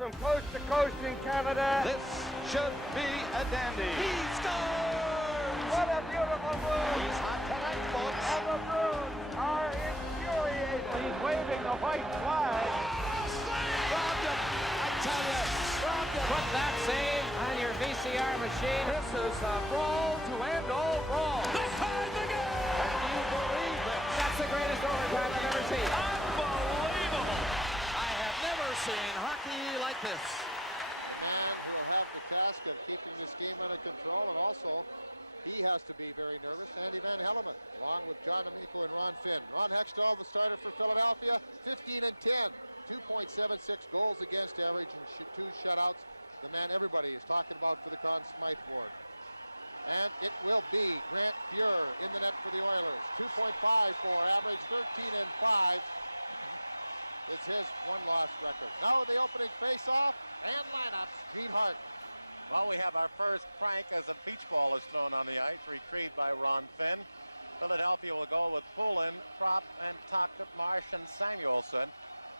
from coast to coast in Canada. This should be a dandy. He scores! What a beautiful move! He's hot tonight, folks. And the Bruins are infuriated. He's waving the white flag. Robbed him! I tell you, robbed him! Put that save on your VCR machine. This is a brawl to end all brawls. They tied the game! Can you believe it? That's the greatest overtime I've ever seen. Unbelievable! I have never seen hockey like this. The man who will have the task of keeping this game under control, and also he has to be very nervous, Andy Van Hellemond, along with John D'Amico and Ron Finn. Ron Hextall, the starter for Philadelphia, 15-10, 2.76 goals against average and 2 shutouts. The man everybody is talking about for the Conn Smythe board. And it will be Grant Fuhr in the net for the Oilers. 2.54 average, 13-5. It's his one-loss record. Now the opening face-off and lineups. Gene Hart. Well, we have our first prank as a beach ball is thrown on the ice, retrieved by Ron Finn. Philadelphia will go with Poulin, Propp, and Tocchet, Marsh, and Samuelson.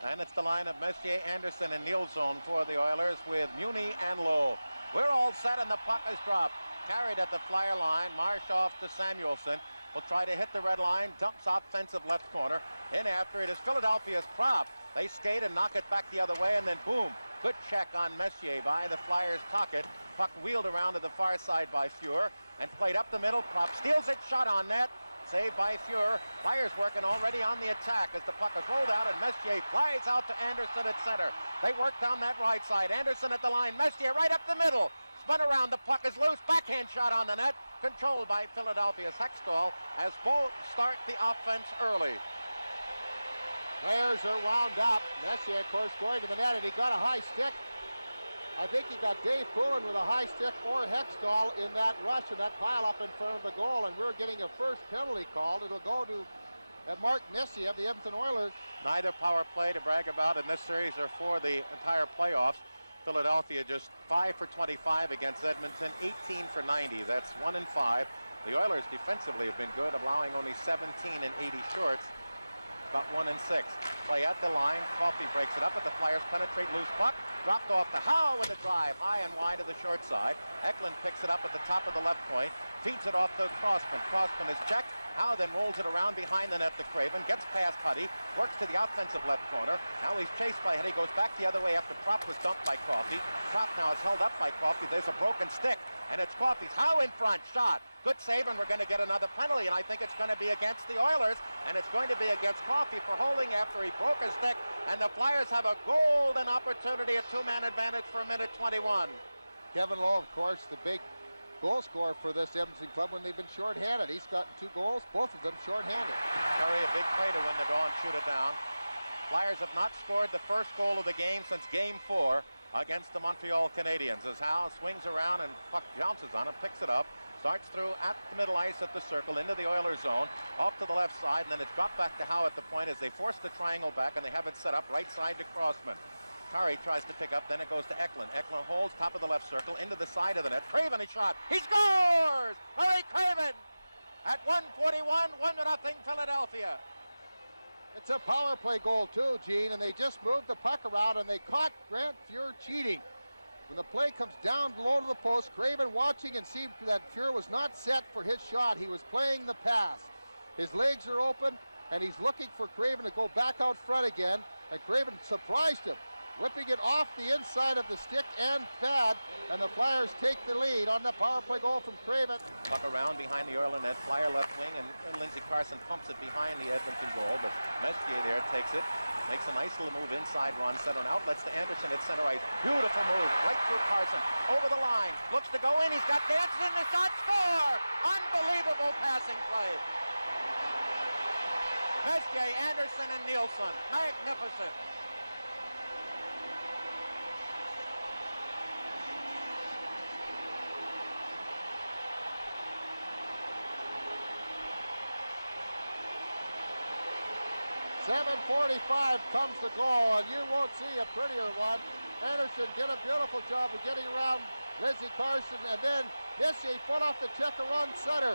And it's the line of Messier, Anderson, and Nilsson for the Oilers with Muni and Lowe. We're all set, and the puck is dropped. Carried at the Flyer line, Marsh off to Samuelson. Will try to hit the red line, dumps offensive left corner. In after it is Philadelphia's Propp. They skate and knock it back the other way, and then boom. Good check on Messier by the Flyers' Tocchet. Puck wheeled around to the far side by Fuhr and played up the middle. Propp steals it, shot on net. Saved by Fuhr. Flyers working already on the attack as the puck is rolled out, and Messier flies out to Anderson at center. They work down that right side. Anderson at the line. Messier right up the middle. Spun around. The puck is loose. Backhand shot on the net. Controlled by Philadelphia's Hextall as both start the offense early. Players are wound up. Messier, of course, going to the net, and he got a high stick. I think he got Dave Poulin with a high stick or Hextall in that rush and that pile up in front of the goal, and we're getting a first penalty called. It'll go to Mark Messier of the Edmonton Oilers. Neither power play to brag about in this series or for the entire playoffs. Philadelphia just 5 for 25 against Edmonton, 18 for 90. That's 1 in 5. The Oilers defensively have been good, allowing only 17 and 80 shorts. About 1 in 6. Play at the line. Coffey breaks it up, but the Flyers penetrate loose puck. Dropped off to Howe with a drive, high and wide to the short side. Eklund picks it up at the top of the left point. Feeds it off to Crossman. Crossman is checked. Howe then rolls it around behind the net to Craven. Gets past Huddy. Works to the offensive left corner. Now he's chased by Huddy. Goes back the other way after Propp was dumped by Coffey. Propp now is held up by Coffey. There's a broken stick. And it's Coffey's. Howe in front. Shot. Good save, and we're going to get another penalty, and I think it's going to be against the Oilers, and it's going to be against Coffey for holding after he broke a stick, and the Flyers have a golden opportunity, a 2-man advantage for a minute 21. Kevin Lowe, of course, the big goal scorer for this Edmonton club when they've been shorthanded. He's gotten 2 goals, both of them shorthanded. Curry, a big play to win the draw and shoot it down. Flyers have not scored the first goal of the game since Game 4 against the Montreal Canadiens, as Howe swings around and puck bounces on him, picks it up. Starts through at the middle ice at the circle into the Oilers zone, off to the left side, and then it's dropped back to Howe at the point as they force the triangle back, and they have it set up right side to Crossman. Curry tries to pick up, then it goes to Eklund. Eklund holds top of the left circle into the side of the net. Craven a shot. He scores! Hurry, Craven! At 1:41, 1-0 Philadelphia. It's a power play goal too, Gene, and they just moved the puck around and they caught Grant Fuhr cheating. When the play comes down low to the post, Craven watching and see that Fuhr was not set for his shot. He was playing the pass. His legs are open, and he's looking for Craven to go back out front again, and Craven surprised him, whipping it off the inside of the stick and pad, and the Flyers take the lead on the power play goal from Craven. Puck around behind the Oiler net, Flyer left wing, and Lindsey Carson pumps it behind the Edmonton goal, but Messier there takes it. Makes a nice little move inside Ron center and outlets to Anderson at center ice. Beautiful move right through Carson. Over the line. Looks to go in. He's got Danson in the shot. Score! Unbelievable passing play. Messier, Anderson, and Nilsson. Magnificent. .745 comes the goal, and you won't see a prettier one. Anderson did a beautiful job of getting around Lindsey Carson, and then Messier put off the check and run center.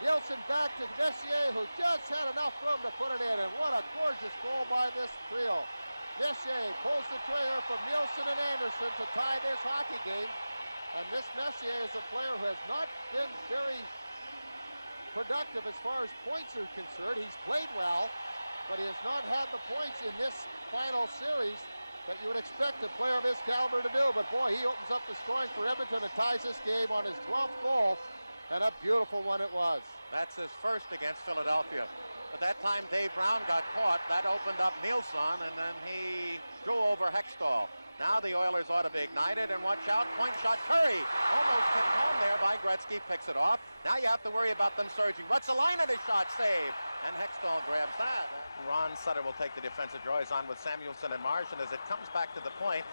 Nilsson back to Messier, who just had enough room to put it in, and what a gorgeous goal by this trio. Messier pulls the trigger from Nielsen and Anderson to tie this hockey game. And this Messier is a player who has not been very productive as far as points are concerned. He's played well, but he has not had the points in this final series that you would expect a player of his caliber to do. But boy, he opens up the scoring for Edmonton and ties this game on his 12th goal, and a beautiful one it was. That's his first against Philadelphia. But that time Dave Brown got caught. That opened up Nielsen, and then he drew over Hextall. Now the Oilers ought to be ignited, and watch out, point shot, Kurri. Almost hit home there by Gretzky, picks it off. Now you have to worry about them surging. Rutsalainen, a shot save, and Hextall grabs that. Ron Sutter will take the defensive draw. He's on with Samuelsson and Marsh, and as it comes back to the point,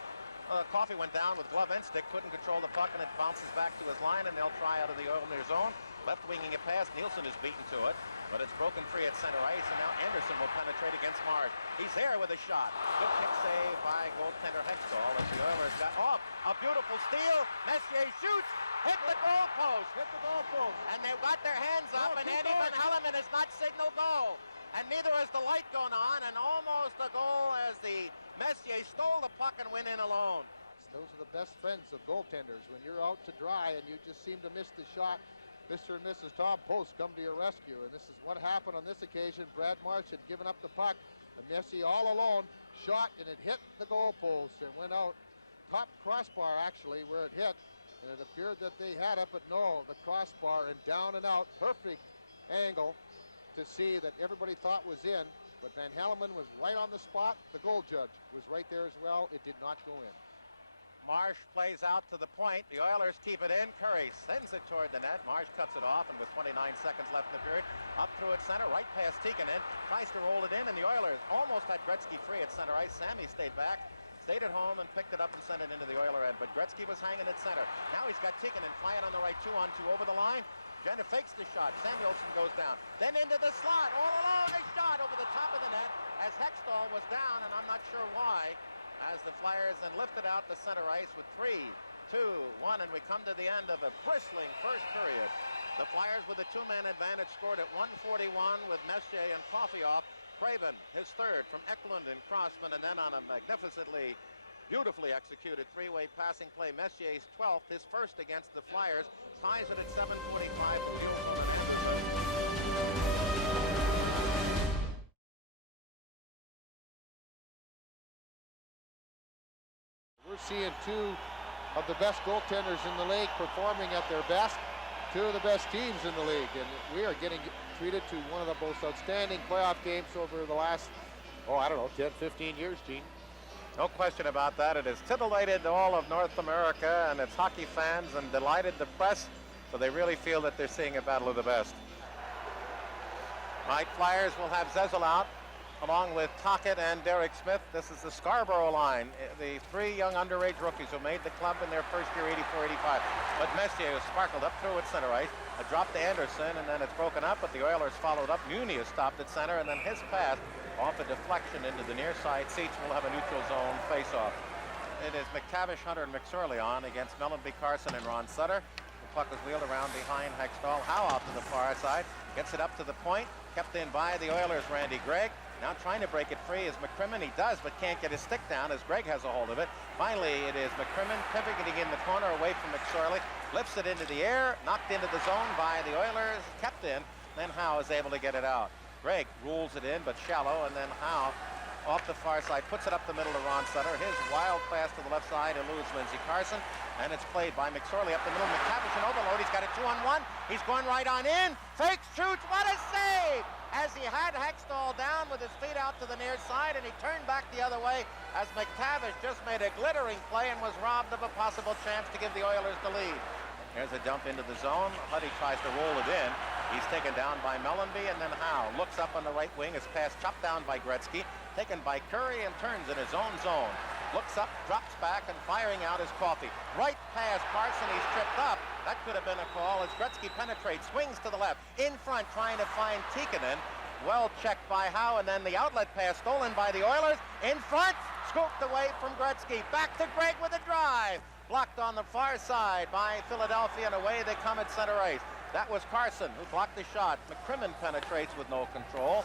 Coffey went down with glove and stick, couldn't control the puck, and it bounces back to his line, and they'll try out of the Oilers zone. Left winging a pass, Nielsen is beaten to it, but it's broken free at center ice, and now Anderson will penetrate against Marsh. He's there with a shot. Good kick save by goaltender Hextall as the Oilers got off. A beautiful steal. Messier shoots, hit the goal post. And they've got their hands up, and Andy Van Hellemond has not signaled goal. And neither has the light gone on, and almost a goal as the Messier stole the puck and went in alone. Those are the best friends of goaltenders. When you're out to dry and you just seem to miss the shot, Mr. and Mrs. Tom Post come to your rescue, and this is what happened on this occasion. Brad Marsh had given up the puck, and Messier all alone shot, and it hit the goal post and went out top crossbar actually where it hit, and it appeared that they had it, but no, the crossbar and down and out, perfect angle to see that everybody thought was in, but Van Hellemond was right on the spot. The goal judge was right there as well. It did not go in. Marsh plays out to the point. The Oilers keep it in. Kurri sends it toward the net. Marsh cuts it off, and with 29 seconds left in the period, up through at center, right past Tikkanen, tries to roll it in, and the Oilers almost had Gretzky free at center ice. Sammy stayed back, stayed at home, and picked it up and sent it into the Oiler end, but Gretzky was hanging at center. Now he's got Tikkanen flying on the right 2-on-2 over the line. Jenner fakes the shot. Samuelsson goes down. Then into the slot. All alone, a shot over the top of the net as Hextall was down, and I'm not sure why, as the Flyers then lifted out the center ice with 3, 2, 1, and we come to the end of a bristling first period. The Flyers with a two-man advantage scored at 1:41 with Messier and Coffey off. Craven, his third from Eklund and Crossman, and then on a magnificently, beautifully executed three-way passing play, Messier's 12th, his first against the Flyers, ties it at 7:45 from Nielsen and Anderson. We're seeing two of the best goaltenders in the league performing at their best, two of the best teams in the league, and we are getting treated to one of the most outstanding playoff games over the last, 10, 15 years, Gene. No question about that. It has titillated all of North America and its hockey fans and delighted the press, so they really feel that they're seeing a battle of the best. Right, Flyers will have Zezel out, along with Tocchet and Derek Smith. This is the Scarborough line, the three young underage rookies who made the club in their first year, 84-85. But Messier has sparkled up through at center ice, a drop to Anderson, and then it's broken up, but the Oilers followed up. Muni has stopped at center, and then his pass off a deflection into the near side seats will have a neutral zone face-off. It is McTavish, Hunter, and McSorley on against Mellanby, Carson, and Ron Sutter. The puck is wheeled around behind Hextall. Howe out to the far side, gets it up to the point, kept in by the Oilers' Randy Gregg. Now trying to break it free is McCrimmon. He does, but can't get his stick down as Gregg has a hold of it. Finally, it is McCrimmon pivoting in the corner away from McSorley. Lifts it into the air, knocked into the zone by the Oilers, kept in. Then Howe is able to get it out. Gregg rules it in, but shallow, and then Howe off the far side puts it up the middle to Ron Sutter. His wild pass to the left side eludes Lindsey Carson, and it's played by McSorley up the middle. McTavish in overload. He's got a 2-on-1. He's going right on in. Fakes, shoots. What a save! As he had Hextall down with his feet out to the near side, and he turned back the other way as McTavish just made a glittering play and was robbed of a possible chance to give the Oilers the lead. Here's a dump into the zone. Huddy tries to roll it in. He's taken down by Mellanby, and then Howe looks up on the right wing. His pass chopped down by Gretzky, taken by Kurri, and turns in his own zone. Looks up, drops back, and firing out is Coffey. Right past Carson, he's tripped up. That could have been a call as Gretzky penetrates, swings to the left, in front, trying to find Tikkanen. Well checked by Howe, and then the outlet pass stolen by the Oilers. In front, scooped away from Gretzky. Back to Gregg with a drive. Blocked on the far side by Philadelphia, and away they come at center ice. That was Carson who blocked the shot. McCrimmon penetrates with no control.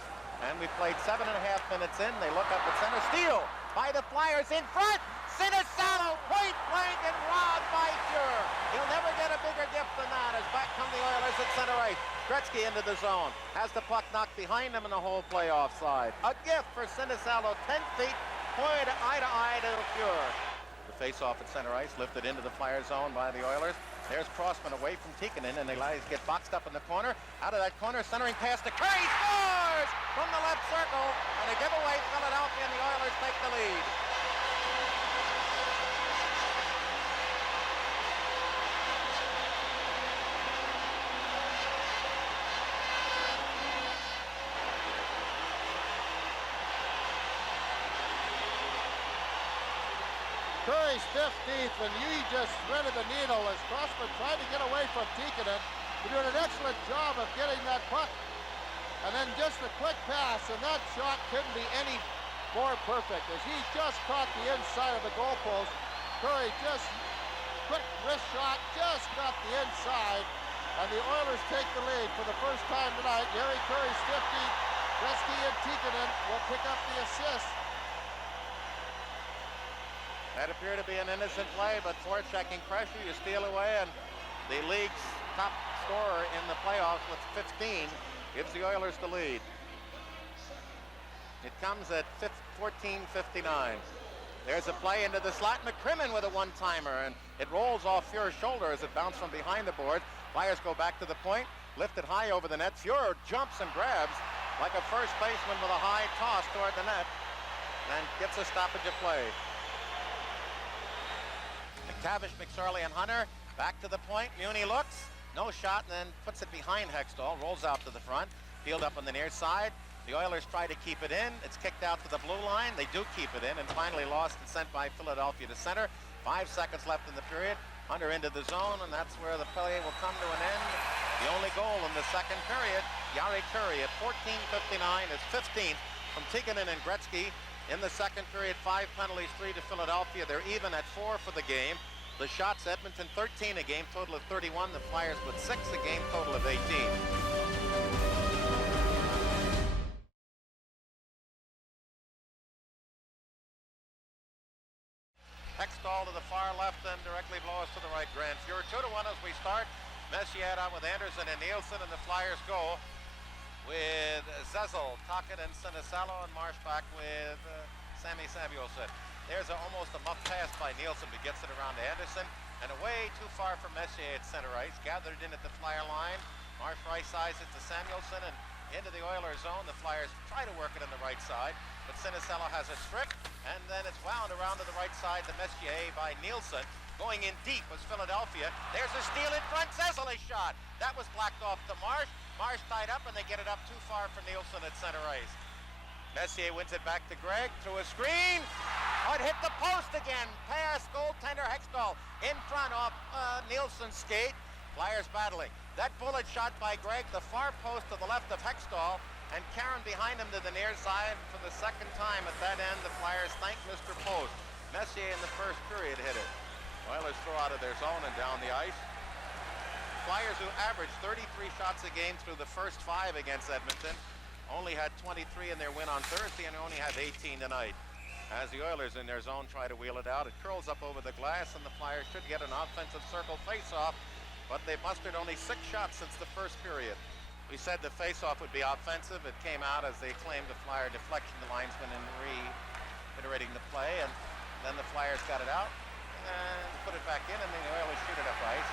And we played 7.5 minutes in. They look up at center. Steal by the Flyers in front. Sinisalo, point blank and robbed by Fuhr. He'll never get a bigger gift than that as back come the Oilers at center ice. Gretzky into the zone. Has the puck knocked behind him in the whole playoff side. A gift for Sinisalo, 10 feet, point eye to Fuhr. The face-off at center ice, lifted into the Flyers zone by the Oilers. There's Crossman away from Tikkanen, and they get boxed up in the corner. Out of that corner, centering pass to Curry, scores from the left circle, and a giveaway. Philadelphia, and the Oilers take the lead. Curry's 15th, and he just threaded the needle as Crossman tried to get away from Tikkanen. He did an excellent job of getting that puck. And then just a quick pass, and that shot couldn't be any more perfect as he just caught the inside of the goalpost. Curry just, quick wrist shot, just got the inside, and the Oilers take the lead for the first time tonight. Jari Kurri's 50, Gretzky and Tikkanen will pick up the assist. That appeared to be an innocent play, but forechecking pressure, you steal away, and the league's top scorer in the playoffs with 15 gives the Oilers the lead. It comes at 14:59. There's a play into the slot. McCrimmon with a one-timer, and it rolls off Fuhr's shoulder as it bounced from behind the board. Flyers go back to the point, lifted high over the net. Fuhr jumps and grabs like a first baseman with a high toss toward the net and gets a stoppage of play. McTavish, McSorley, and Hunter back to the point. Muni looks, no shot, and then puts it behind Hextall, rolls out to the front, field up on the near side. The Oilers try to keep it in. It's kicked out to the blue line. They do keep it in, and finally lost and sent by Philadelphia to center. 5 seconds left in the period. Hunter into the zone, and that's where the play will come to an end. The only goal in the second period, Jari Kurri at 14:59 is 15th from Tikkanen and Gretzky. In the second period, 5 penalties, 3 to Philadelphia. They're even at 4 for the game. The shots, Edmonton 13 a game, total of 31. The Flyers with 6 a game, total of 18. Hextall to the far left and directly blows to the right. Grand Fuhr 2-1 as we start. Messier out with Anderson and Nielsen, and the Flyers go with Zezel, Tocchet, and Sinisalo, and Marsh back with Sammy Samuelson. There's almost a muff pass by Nielsen, but gets it around to Anderson, and away too far from Messier at center ice. Gathered in at the Flyer line. Marsh right sides it to Samuelson, and into the Oilers zone. The Flyers try to work it on the right side, but Sinisalo has a trick, and then it's wound around to the right side to Messier by Nielsen. Going in deep was Philadelphia. There's a steal in front. Zezel is shot. That was blacked off to Marsh. Marsh tied up, and they get it up too far for Nielsen at center ice. Messier wins it back to Gregg through a screen. Oh, it hit the post again. Pass, goaltender Hextall in front off Nielsen's skate. Flyers battling. That bullet shot by Gregg, the far post to the left of Hextall, and Karen behind him to the near side for the second time at that end. The Flyers thank Mr. Post. Messier in the first period hit it. Oilers throw out of their zone and down the ice. Flyers, who averaged 33 shots a game through the first 5 against Edmonton, only had 23 in their win on Thursday and only have 18 tonight. As the Oilers in their zone try to wheel it out, it curls up over the glass, and the Flyers should get an offensive circle face-off, but they've mustered only 6 shots since the first period. We said the face-off would be offensive. It came out as they claimed a Flyer deflection, the linesman, in reiterating the play, and then the Flyers got it out and put it back in, and then the Oilers shoot it up ice.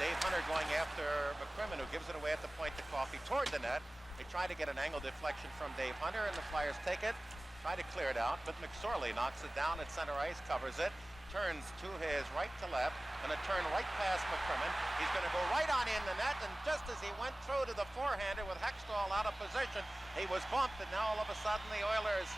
Dave Hunter going after McCrimmon, who gives it away at the point to Coffey toward the net. They try to get an angle deflection from Dave Hunter, and the Flyers take it, try to clear it out, but McSorley knocks it down at center ice, covers it, turns to his right to left, and a turn right past McCrimmon. He's going to go right on in the net, and just as he went through to the forehander with Hextall out of position, he was bumped, and now all of a sudden the Oilers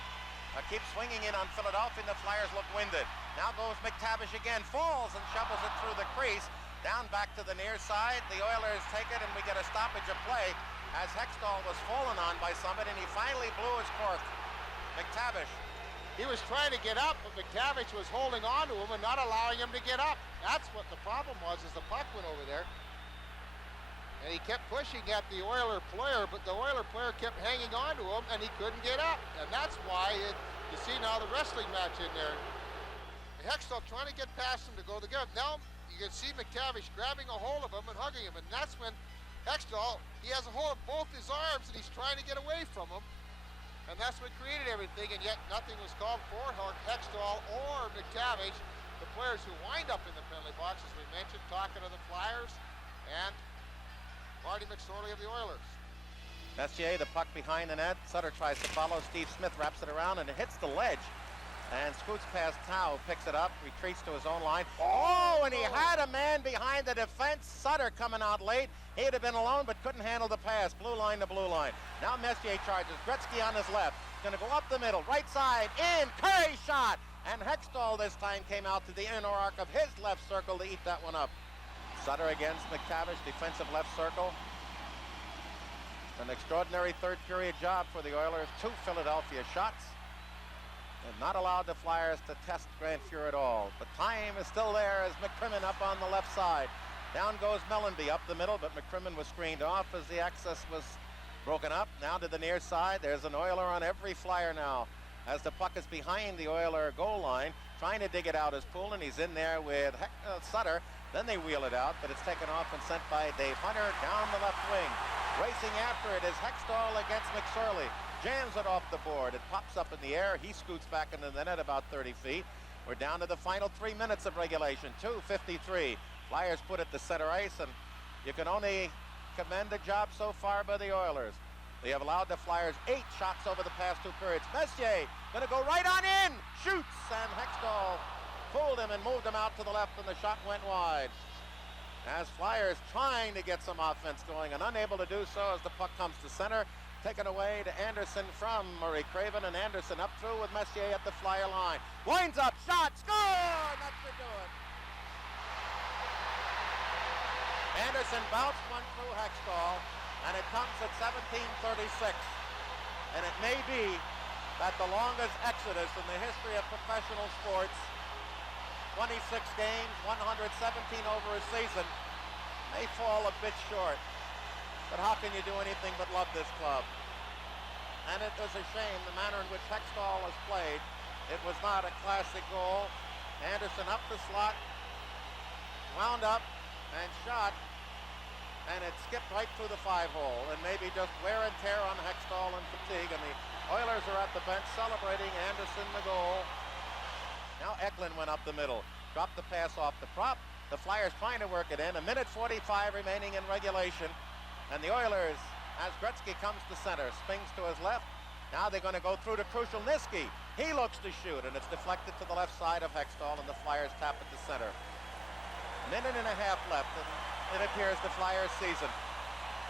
keep swinging in on Philadelphia, and the Flyers look winded. Now goes McTavish again, falls and shovels it through the crease, down back to the near side. The Oilers take it, and we get a stoppage of play as Hextall was fallen on by somebody, and he finally blew his cork. McTavish. He was trying to get up, but McTavish was holding on to him and not allowing him to get up. That's what the problem was, as the puck went over there. And he kept pushing at the Oiler player, but the Oiler player kept hanging on to him, and he couldn't get up. And that's why You see now the wrestling match in there. Hextall trying to get past him to go together. Now you can see McTavish grabbing a hold of him and hugging him, and that's when Hextall, he has a hold of both his arms and he's trying to get away from him. And that's what created everything, and yet nothing was called for Hextall or McTavish, the players who wind up in the penalty box, as we mentioned, talking to the Flyers, and Marty McSorley of the Oilers. Messier, the puck behind the net. Sutter tries to follow. Steve Smith wraps it around and it hits the ledge. And scoots past Tao, picks it up, retreats to his own line. Oh, and he had a man behind the defense. Sutter coming out late. He'd have been alone, but couldn't handle the pass. Blue line to blue line. Now Messier charges. Gretzky on his left. Going to go up the middle. Right side. In. Curry shot. And Hextall this time came out to the inner arc of his left circle to eat that one up. Sutter against McTavish. Defensive left circle. An extraordinary third period job for the Oilers. 2 Philadelphia shots. And not allowed the Flyers to test Grant Fuhr at all. The time is still there as McCrimmon up on the left side. Down goes Mellenby up the middle, but McCrimmon was screened off as the access was broken up. Now to the near side. There's an Oiler on every Flyer now as the puck is behind the Oiler goal line. Trying to dig it out is Poulin. He's in there with Sutter. Then they wheel it out, but it's taken off and sent by Dave Hunter down the left wing. Racing after it is Hextall against McSorley. Jams it off the board. It pops up in the air. He scoots back into the net about 30 feet. We're down to the final 3 minutes of regulation. 2:53. Flyers put it to center ice, and you can only commend the job so far by the Oilers. They have allowed the Flyers 8 shots over the past 2 periods. Messier going to go right on in. Shoots, and Hextall pulled him and moved him out to the left, and the shot went wide. As Flyers trying to get some offense going and unable to do so as the puck comes to center. Taken away to Anderson from Murray Craven, and Anderson up through with Messier at the Flyer line. Winds up, shot, score! That should do it. Anderson bounced one through Hextall, and it comes at 17:36. And it may be that the longest exodus in the history of professional sports, 26 games, 117 over a season, may fall a bit short. But how can you do anything but love this club? And it was a shame the manner in which Hextall has played. It was not a classic goal. Anderson up the slot, wound up and shot, and it skipped right through the 5-hole. And maybe just wear and tear on Hextall and fatigue. And the Oilers are at the bench celebrating Anderson the goal. Now Eklund went up the middle, dropped the pass off the prop. The Flyers trying to work it in. 1:45 remaining in regulation. And the Oilers, as Gretzky comes to center, swings to his left. Now they're going to go through to Krushelnyski. He looks to shoot, and it's deflected to the left side of Hextall, and the Flyers tap it to center. 1.5 minutes left, and it appears the Flyers season.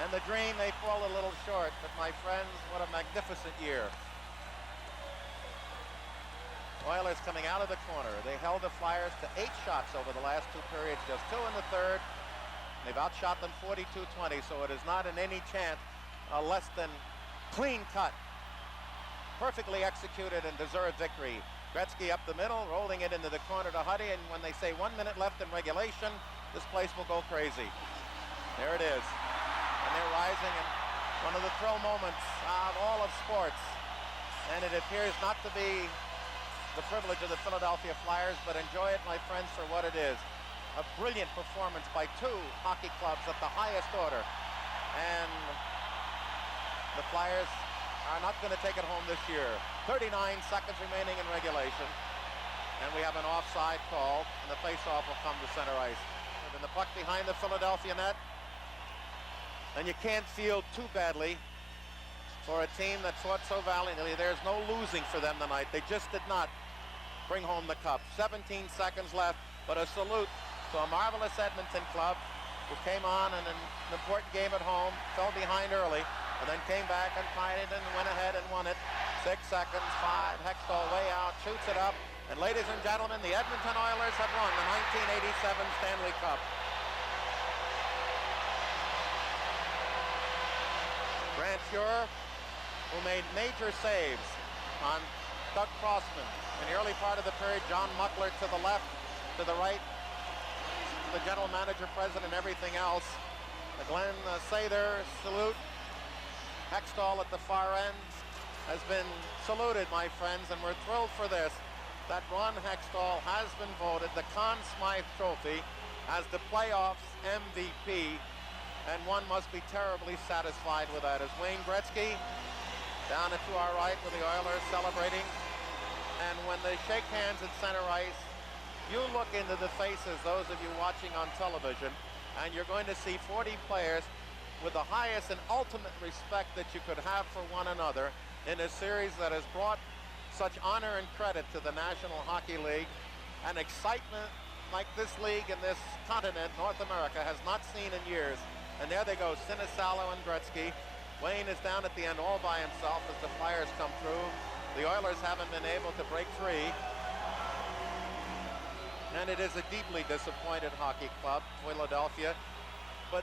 And the dream may fall a little short, but my friends, what a magnificent year. Oilers coming out of the corner. They held the Flyers to 8 shots over the last 2 periods, just 2 in the third. They've outshot them 42-20, so it is not in any chance a less than clean cut. Perfectly executed and deserved victory. Gretzky up the middle, rolling it into the corner to Huddy, and when they say 1 minute left in regulation, this place will go crazy. There it is. And they're rising, and one of the thrill moments of all of sports. And it appears not to be the privilege of the Philadelphia Flyers, but enjoy it, my friends, for what it is. A brilliant performance by 2 hockey clubs at the highest order. And the Flyers are not going to take it home this year. 39 seconds remaining in regulation. And we have an offside call, and the faceoff will come to center ice. And the puck behind the Philadelphia net. And you can't feel too badly for a team that fought so valiantly. There's no losing for them tonight. They just did not bring home the cup. 17 seconds left, but a salute to a marvelous Edmonton club who came on in an important game at home, fell behind early, and then came back and tied it and went ahead and won it. 6 seconds, 5, Hextall way out, shoots it up, and ladies and gentlemen, the Edmonton Oilers have won the 1987 Stanley Cup. Grant Fuhr, who made major saves on Doug Crossman in the early part of the period, John Muckler to the left, to the right, the general manager, president, everything else. The Glenn Sather salute. Hextall at the far end. has been saluted, my friends, and we're thrilled for this, that Ron Hextall has been voted the Conn Smythe Trophy as the playoffs MVP, and one must be terribly satisfied with that. As Wayne Gretzky down to our right with the Oilers celebrating, and when they shake hands at center ice, you look into the faces, those of you watching on television, and you're going to see 40 players with the highest and ultimate respect that you could have for one another in a series that has brought such honor and credit to the National Hockey League, and excitement like this league and this continent, North America, has not seen in years. And there they go, Sinisalo and Gretzky. Wayne is down at the end all by himself as the Flyers come through. The Oilers haven't been able to break free. And it is a deeply disappointed hockey club, Philadelphia. But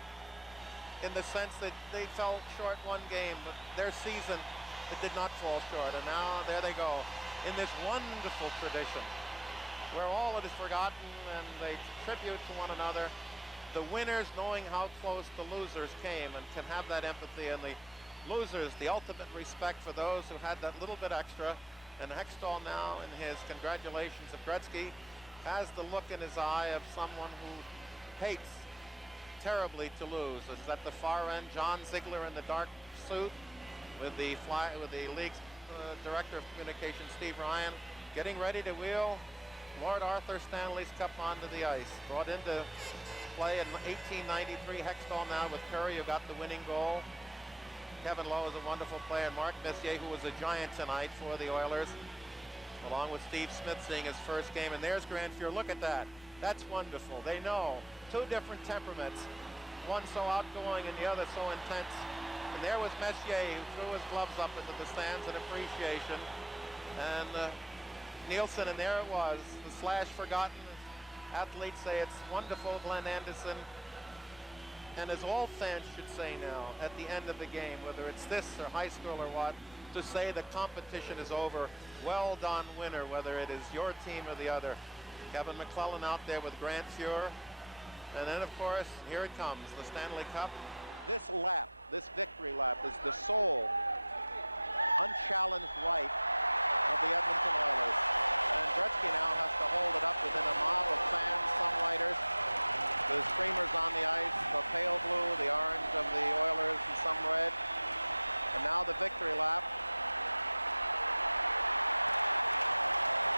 in the sense that they fell short one game, but their season, it did not fall short. And now there they go in this wonderful tradition where all it is forgotten and they tribute to one another. The winners knowing how close the losers came and can have that empathy, and the losers the ultimate respect for those who had that little bit extra. And Hextall now in his congratulations of Gretzky has the look in his eye of someone who hates terribly to lose. Is at the far end, John Ziegler in the dark suit with the league's director of communications, Steve Ryan, getting ready to wheel Lord Arthur Stanley's Cup onto the ice. Brought into play in 1893. Hextall now with Curry, who got the winning goal. Kevin Lowe is a wonderful player. Mark Messier, who was a giant tonight for the Oilers, along with Steve Smith seeing his first game. And there's Grant Fuhr. Look at that. That's wonderful. They know two different temperaments, one so outgoing and the other so intense. And there was Messier, who threw his gloves up into the stands in appreciation. And Nielsen, and there it was, the slash forgotten. Athletes say it's wonderful, Glenn Anderson. And as all fans should say now, at the end of the game, whether it's this or high school or what, to say the competition is over. Well done, winner, whether it is your team or the other. Kevin McClellan out there with Grant Fuhr. And then, of course, here it comes, the Stanley Cup. This lap, this victory lap, is the sole unchallenged right of the Edmonton Oilers. And Gretzky now has to hold it up within a mob of fans, some writers. The streamers on the ice, the pale blue, the orange of the Oilers, and some red. And now the victory lap.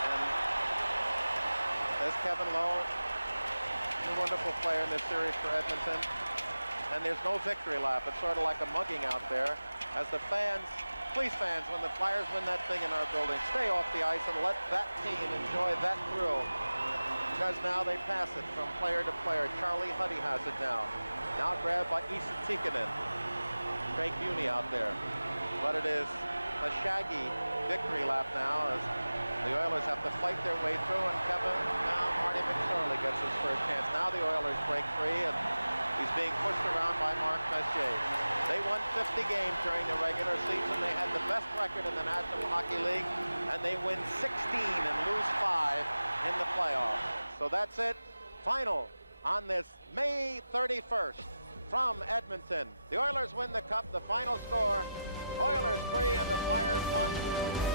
And there's Kevin Lowe, a wonderful player in this series for Edmonton. And there's no victory lap. It's sort of like a mugging out there as the fans, please fans, when the Flyers win that thing in our building, stay off the ice and let that team enjoy that thrill, because now they pass it from player to player. Charlie Huddy has it now. Now grabbed by Esa Tikkanen. Craig Muni out there. But it is a shaggy victory lap now as the Oilers have to fight their way through, and Marty McSorley gets his first chance. Now the Oilers break free, and he's being pushed around by Mark Messier. They won 50 games during the regular season. They had the best record in the National Hockey League, and they win 16 and lose 5 in the playoffs. So that's it. Final on this May 31st from Edmonton. The Oilers win the Cup. The final score, Oilers 3 and the Flyers 1.